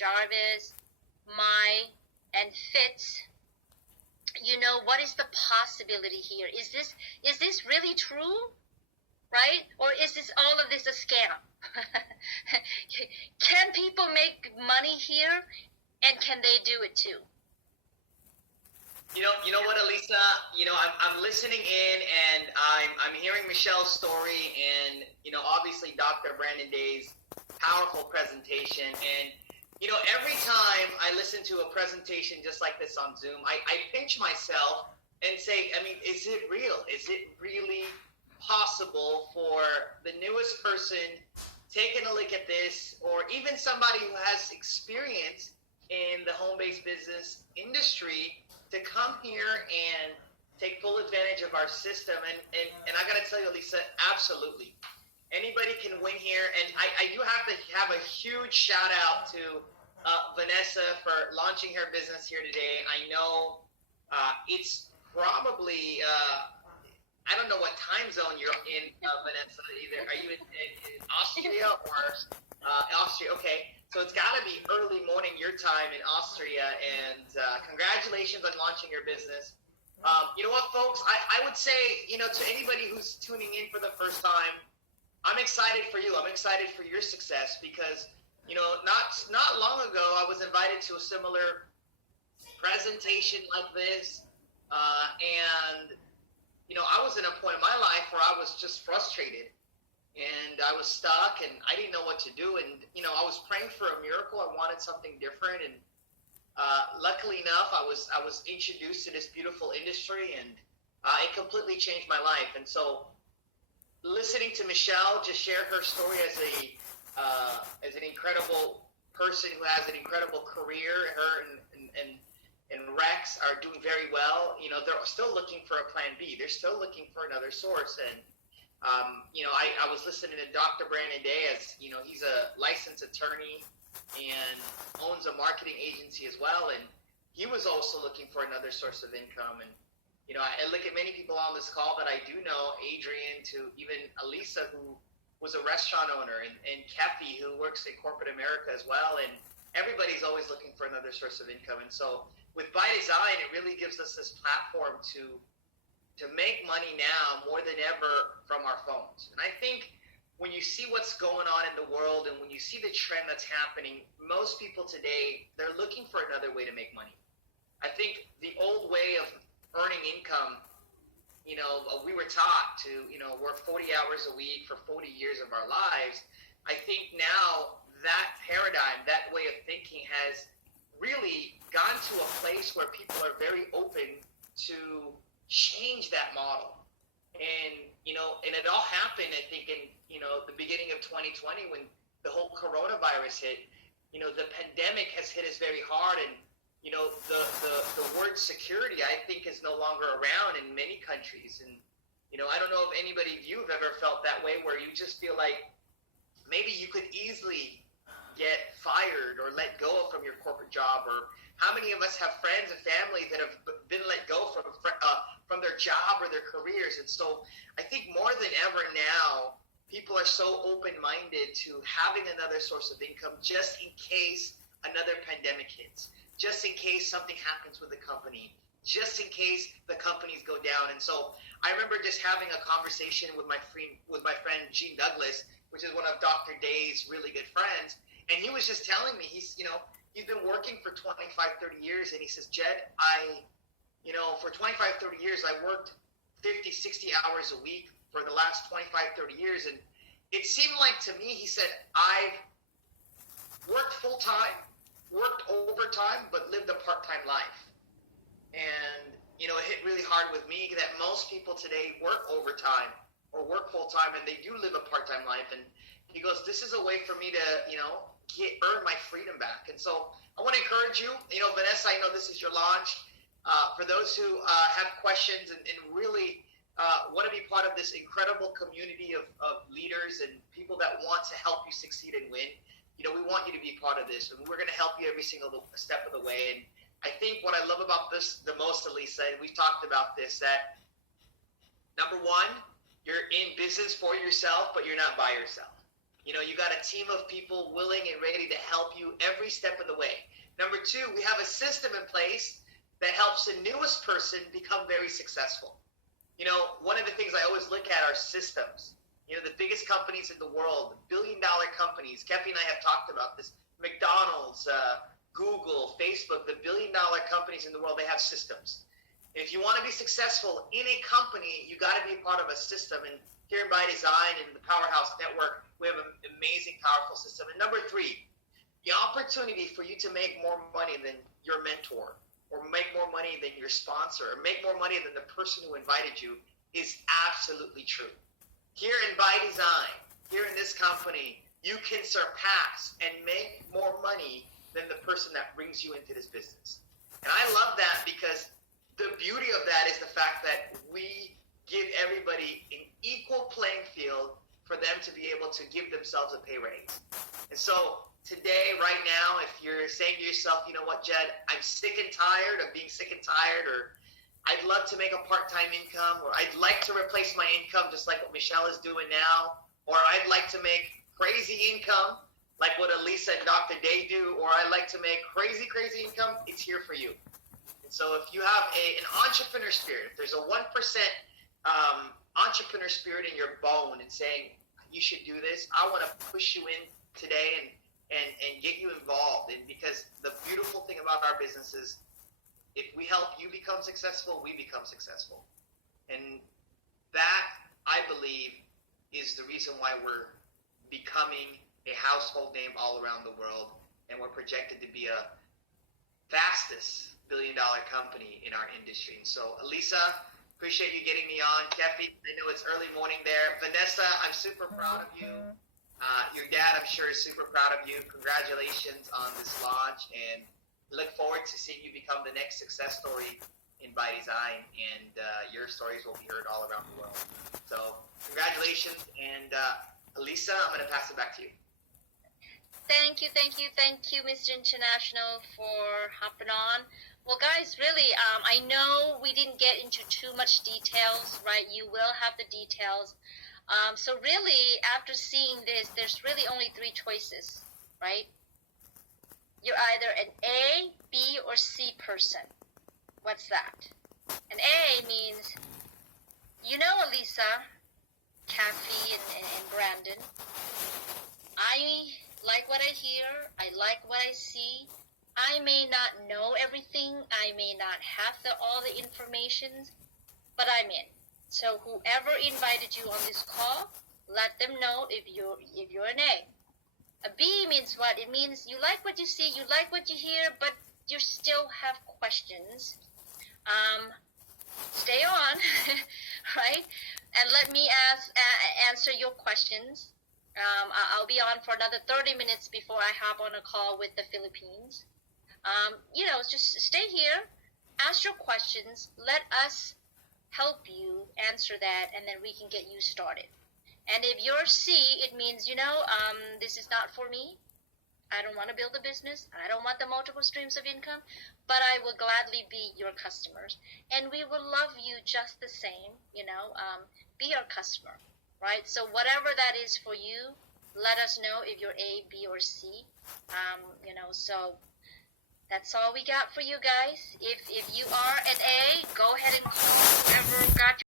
Jarvis, Mai, and Fitz, what is the possibility here? Is this really true? Right? Or is all of this a scam? Can people make money here? And can they do it too? You know what, Elisa? I'm listening in, and I'm hearing Michelle's story, and obviously Dr. Brandon Day's powerful presentation. And every time I listen to a presentation just like this on Zoom, I pinch myself and say, I mean, is it real? Is it really possible for the newest person taking a look at this, or even somebody who has experience in the home-based business industry, to come here and take full advantage of our system? And I got to tell you, Lisa, absolutely. Anybody can win here. And I do have to have a huge shout out to Vanessa for launching her business here today. I know it's probably, I don't know what time zone you're in, Vanessa, either. Are you in Austria or Austria? Okay. So it's got to be early morning your time in Austria, and congratulations on launching your business. You know what, folks? I would say, to anybody who's tuning in for the first time, I'm excited for you. I'm excited for your success because, not long ago, I was invited to a similar presentation like this, and, I was in a point in my life where I was just frustrated. And I was stuck, and I didn't know what to do. And, I was praying for a miracle. I wanted something different. And luckily enough, I was introduced to this beautiful industry, and it completely changed my life. And so listening to Michelle just share her story as an incredible person who has an incredible career, her and Rex are doing very well. They're still looking for a plan B. They're still looking for another source. And I was listening to Dr. Brandon Day, as he's a licensed attorney and owns a marketing agency as well, and he was also looking for another source of income. And I look at many people on this call that I do know, Adrian to even Elisa, who was a restaurant owner, and Kefi, who works in corporate America as well, and everybody's always looking for another source of income. And so with By Design, it really gives us this platform to make money now more than ever from our phones. And I think when you see what's going on in the world, and when you see the trend that's happening, most people today, they're looking for another way to make money. I think the old way of earning income, we were taught to, work 40 hours a week for 40 years of our lives. I think now that paradigm, that way of thinking has really gone to a place where people are very open to change that model. And and it all happened, I think, in the beginning of 2020, when the whole coronavirus hit. The pandemic has hit us very hard, and the word security, I think, is no longer around in many countries. And I don't know if anybody of you have ever felt that way, where you just feel like maybe you could easily get fired or let go from your corporate job. Or how many of us have friends and family that have been let go from their job or their careers? And so I think more than ever now, people are so open-minded to having another source of income, just in case another pandemic hits, just in case something happens with the company, just in case the companies go down. And so I remember just having a conversation with my friend Gene Douglas, which is one of Dr. Day's really good friends. And he was just telling me, he's been working for 25, 30 years. And he says, Jed, for 25, 30 years, I worked 50, 60 hours a week for the last 25, 30 years. And it seemed like to me, he said, I've worked full-time, worked overtime, but lived a part-time life. And, it hit really hard with me that most people today work overtime or work full-time, and they do live a part-time life. And he goes, this is a way for me to, earn my freedom back. And so I want to encourage you, Vanessa, I know this is your launch. For those who have questions and really want to be part of this incredible community of leaders and people that want to help you succeed and win, we want you to be part of this. And we're going to help you every single step of the way. And I think what I love about this the most, Elisa, and we've talked about this, that number one, you're in business for yourself, but you're not by yourself. You got a team of people willing and ready to help you every step of the way. Number two, we have a system in place that helps the newest person become very successful. One of the things I always look at are systems. The biggest companies in the world, billion-dollar companies, Kefi and I have talked about this, McDonald's, Google, Facebook, the billion-dollar companies in the world, they have systems. If you want to be successful in a company, you got to be a part of a system. And here in By Design and the Powerhouse Network, we have an amazing, powerful system. And number three, the opportunity for you to make more money than your mentor, or make more money than your sponsor, or make more money than the person who invited you is absolutely true. Here in By Design, here in this company, you can surpass and make more money than the person that brings you into this business. And I love that because the beauty of that is the fact that we give everybody an equal playing field for them to be able to give themselves a pay raise. And so today, right now, if you're saying to yourself, you know what, Jed, I'm sick and tired of being sick and tired, or I'd love to make a part-time income, or I'd like to replace my income just like what Michelle is doing now, or I'd like to make crazy income like what Elisa and Dr. Day do, or I'd like to make crazy income, it's here for you. And so if you have an entrepreneur spirit, if there's a 1% entrepreneur spirit in your bone and saying, you should do this, I want to push you in today and get you involved. And because the beautiful thing about our business is, if we help you become successful, we become successful. And that, I believe, is the reason why we're becoming a household name all around the world, and we're projected to be a fastest billion-dollar company in our industry. And so, Elisa, appreciate you getting me on. Kefi, I know it's early morning there. Vanessa, I'm super proud of you. Your dad, I'm sure, is super proud of you. Congratulations on this launch, and look forward to seeing you become the next success story in By Design, and your stories will be heard all around the world. So congratulations, and Elisa, I'm going to pass it back to you. Thank you, Mr. International, for hopping on. Well, guys, really, I know we didn't get into too much details, right? You will have the details. So really, after seeing this, there's really only three choices, right? You're either an A, B, or C person. What's that? An A means, Elisa, Kefi, and Brandon, I like what I hear, I like what I see. I may not know everything, I may not have all the information, but I'm in. So whoever invited you on this call, let them know if you're an A. A B means what? It means you like what you see, you like what you hear, but you still have questions. Stay on, right? And let me answer your questions. I'll be on for another 30 minutes before I hop on a call with the Philippines. Just stay here, ask your questions, let us help you answer that, and then we can get you started. And if you're C, it means, this is not for me. I don't want to build a business. I don't want the multiple streams of income, but I will gladly be your customers. And we will love you just the same, be our customer, right? So whatever that is for you, let us know if you're A, B, or C. So that's all we got for you guys. If you are an A, go ahead and call whoever got